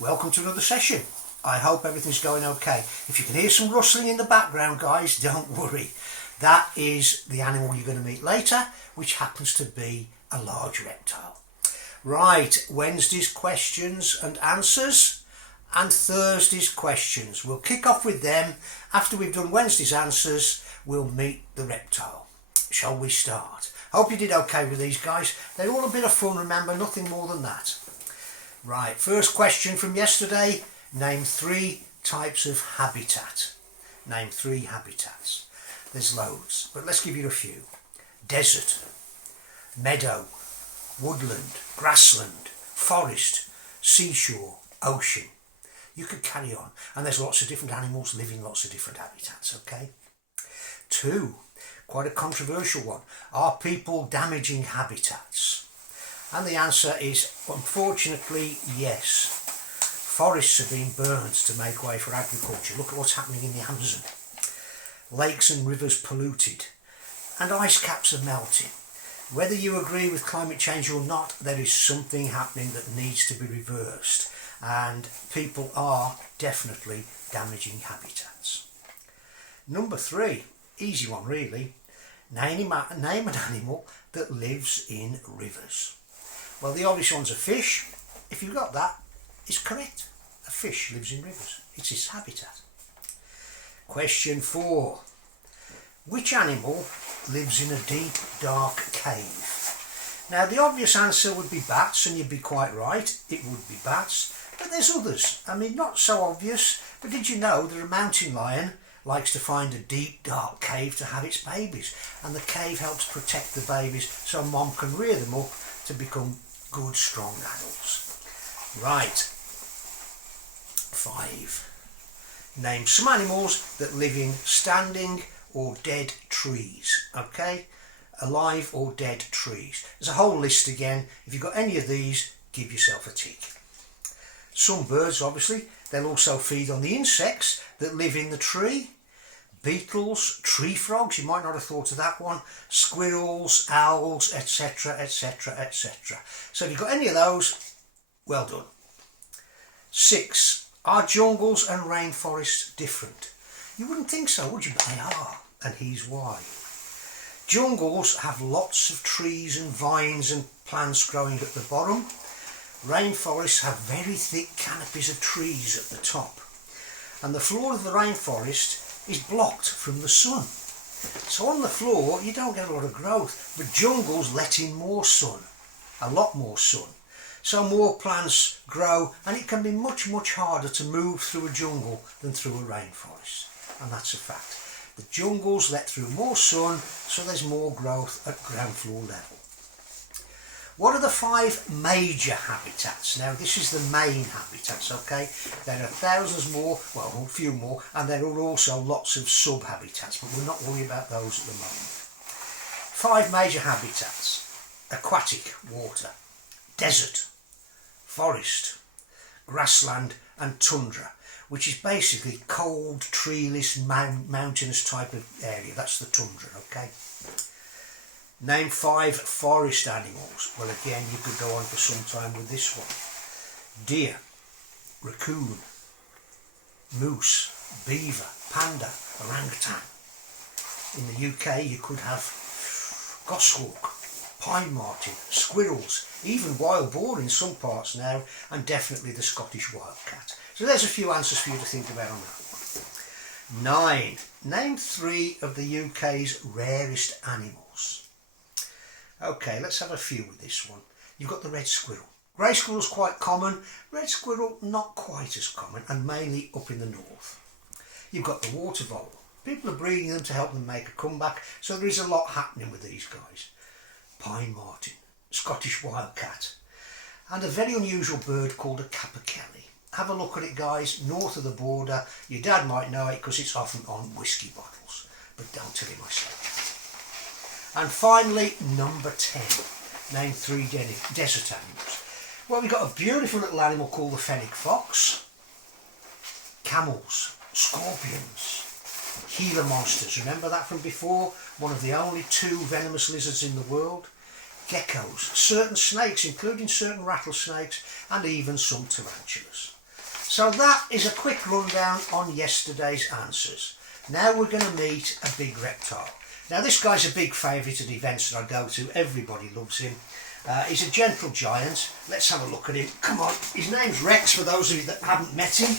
Welcome to another session. I hope everything's going okay. If you can hear some rustling in the background, guys, don't worry. That is the animal you're going to meet later, which happens to be a large reptile. Right, Wednesday's questions and answers and Thursday's questions. We'll kick off with them. After we've done Wednesday's answers, we'll meet the reptile. Shall we start? Hope you did okay with these guys. They're all a bit of fun, remember, nothing more than that. Right, first question from yesterday. Name 3 types of habitat. Name 3 habitats. There's loads, but let's give you a few. Desert, meadow, woodland, grassland, forest, seashore, ocean. You could carry on. And there's lots of different animals live in lots of different habitats, okay? 2, quite a controversial one. Are people damaging habitats? And the answer is, unfortunately, yes. Forests are being burnt to make way for agriculture. Look at what's happening in the Amazon. Lakes and rivers polluted. And ice caps are melting. Whether you agree with climate change or not, there is something happening that needs to be reversed. And people are definitely damaging habitats. Number 3, easy one really. Name an animal that lives in rivers. Well, the obvious one's a fish. If you got that, it's correct. A fish lives in rivers. It's its habitat. Question 4. Which animal lives in a deep, dark cave? Now, the obvious answer would be bats, and you'd be quite right. It would be bats. But there's others. I mean, not so obvious, but did you know that a mountain lion likes to find a deep, dark cave to have its babies? And the cave helps protect the babies so mom can rear them up to become good, strong adults. Right. 5. Name some animals that live in standing or dead trees. Okay? Alive or dead trees. There's a whole list again. If you've got any of these, give yourself a tick. Some birds, obviously, they'll also feed on the insects that live in the tree. Beetles, tree frogs, you might not have thought of that one, squirrels, owls, etc, etc, etc. So if you've got any of those, well done. 6. Are jungles and rainforests different? You wouldn't think so, would you? But they are, and here's why. Jungles have lots of trees and vines and plants growing at the bottom. Rainforests have very thick canopies of trees at the top. And the floor of the rainforest is blocked from the sun. So on the floor you don't get a lot of growth, but jungles let in more sun, a lot more sun. So more plants grow, and it can be much, much harder to move through a jungle than through a rainforest. And that's a fact. The jungles let through more sun, so there's more growth at ground floor level. What are the 5 major habitats? Now, this is the main habitats, okay? There are thousands more, well, a few more, and there are also lots of sub-habitats, but we're not worried about those at the moment. 5 major habitats: aquatic, water; desert, forest; grassland and tundra, which is basically cold, treeless, mountainous type of area. That's the tundra, okay? Name 5 forest animals. Well, again, you could go on for some time with this one. Deer, raccoon, moose, beaver, panda, orangutan. In the UK, you could have goshawk, pine marten, squirrels, even wild boar in some parts now, and definitely the Scottish wildcat. So there's a few answers for you to think about on that one. 9. Name 3 of the UK's rarest animals. Okay, let's have a few with this one. You've got the red squirrel. Grey squirrel's quite common, red squirrel not quite as common, and mainly up in the north. You've got the water vole. People are breeding them to help them make a comeback, so there is a lot happening with these guys. Pine marten, Scottish wildcat, and a very unusual bird called a capercaillie. Have a look at it, guys, north of the border. Your dad might know it because it's often on whiskey bottles, but don't tell him I said. And finally, number 10. Name 3 desert animals. Well, we've got a beautiful little animal called the fennec fox, camels, scorpions, Gila monsters. Remember that from before? One of the only 2 venomous lizards in the world. Geckos, certain snakes, including certain rattlesnakes, and even some tarantulas. So that is a quick rundown on yesterday's answers. Now we're going to meet a big reptile. Now this guy's a big favourite at events that I go to. Everybody loves him. He's a gentle giant. Let's have a look at him. Come on. His name's Rex for those of you that haven't met him.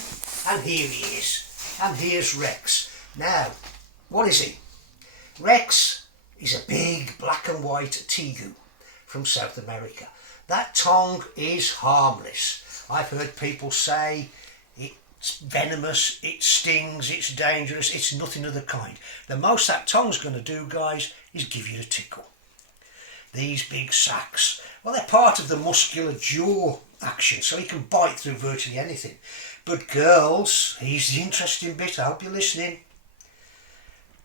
And here he is. And here's Rex. Now, what is he? Rex is a big black and white tegu from South America. That tongue is harmless. I've heard people say it's venomous, it stings, it's dangerous. It's nothing of the kind. The most that tongue's going to do, guys, is give you a tickle. These big sacs, well, they're part of the muscular jaw action, so he can bite through virtually anything. But girls, here's the interesting bit, I hope you're listening.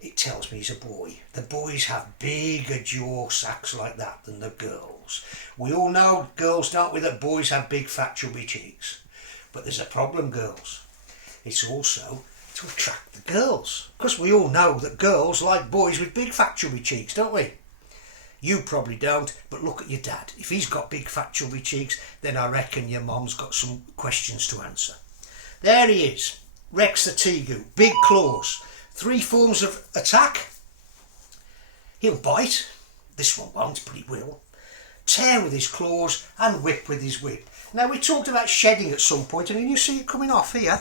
It tells me he's a boy. The boys have bigger jaw sacs like that than the girls. We all know, girls, don't we, that boys have big fat chubby cheeks. But there's a problem, girls. It's also to attract the girls. Because we all know that girls like boys with big fat chubby cheeks, don't we? You probably don't, but look at your dad. If he's got big fat chubby cheeks, then I reckon your mom's got some questions to answer. There he is, Rex the tegu, big claws, 3 forms of attack. He'll bite, this one won't, but he will. Tear with his claws and whip with his whip. Now we talked about shedding at some point, and you see it coming off here.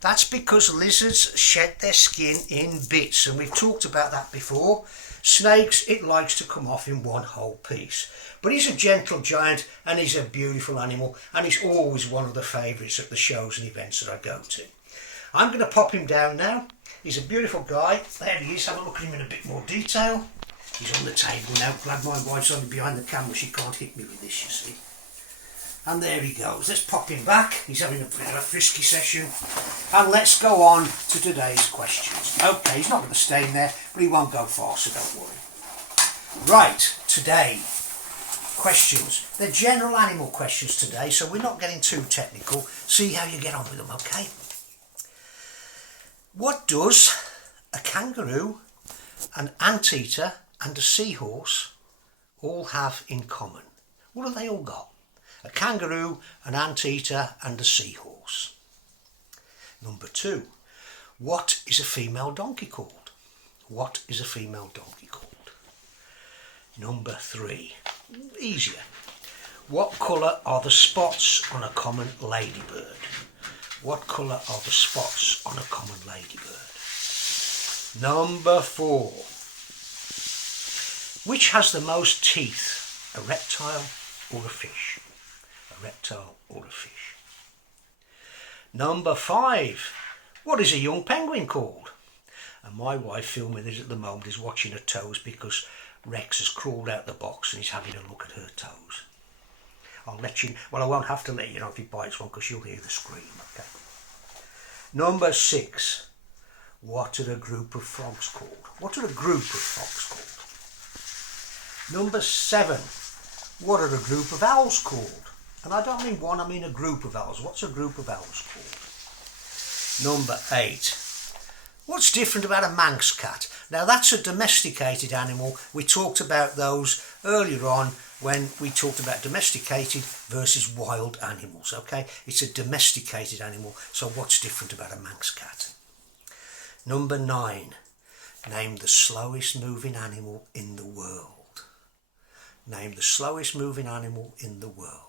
That's because lizards shed their skin in bits, and we've talked about that before. Snakes, it likes to come off in one whole piece. But he's a gentle giant and he's a beautiful animal, and he's always one of the favourites at the shows and events that I go to. I'm going to pop him down now. He's a beautiful guy. There he is. Have a look at him in a bit more detail. He's on the table now. Glad my wife's only behind the camera. She can't hit me with this, you see. And there he goes. Let's pop him back. He's having a bit of a frisky session. And let's go on to today's questions. Okay, he's not going to stay in there, but he won't go far, so don't worry. Right, today, questions. They're general animal questions today, so we're not getting too technical. See how you get on with them, okay? What does a kangaroo, an anteater and a seahorse all have in common? What have they all got? A kangaroo, an anteater and a seahorse. Number 2. What is a female donkey called? What is a female donkey called? Number 3. Easier. What colour are the spots on a common ladybird? What colour are the spots on a common ladybird? Number 4. Which has the most teeth, a reptile or a fish? A reptile or a fish? Number 5. What is a young penguin called? And my wife, filming this at the moment, is watching her toes because Rex has crawled out the box and he's having a look at her toes. I'll let you, well, I won't have to let you know if he bites one because you'll hear the scream, okay? Number 6. What are a group of frogs called? What are a group of frogs called? Number 7. What are a group of owls called? And I don't mean one, I mean a group of owls. What's a group of owls called? Number 8. What's different about a Manx cat? Now that's a domesticated animal. We talked about those earlier on when we talked about domesticated versus wild animals, okay? It's a domesticated animal, so what's different about a Manx cat? Number 9. Name the slowest moving animal in the world. Name the slowest moving animal in the world.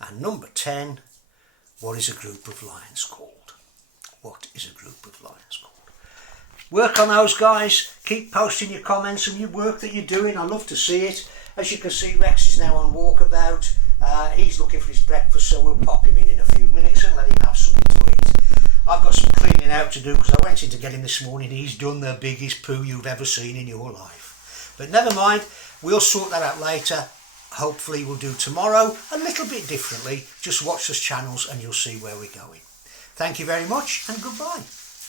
And number 10. What is a group of lions called? What is a group of lions called? Work on those, guys. Keep posting your comments and your work that you're doing. I love to see it. As you can see, Rex is now on walkabout. He's looking for his breakfast, so we'll pop him in a few minutes and let him have something to eat. I've got some cleaning out to do because I went in to get him this morning. He's done the biggest poo you've ever seen in your life. But never mind, we'll sort that out later. Hopefully we'll do tomorrow a little bit differently. Just watch those channels and you'll see where we're going. Thank you very much and goodbye.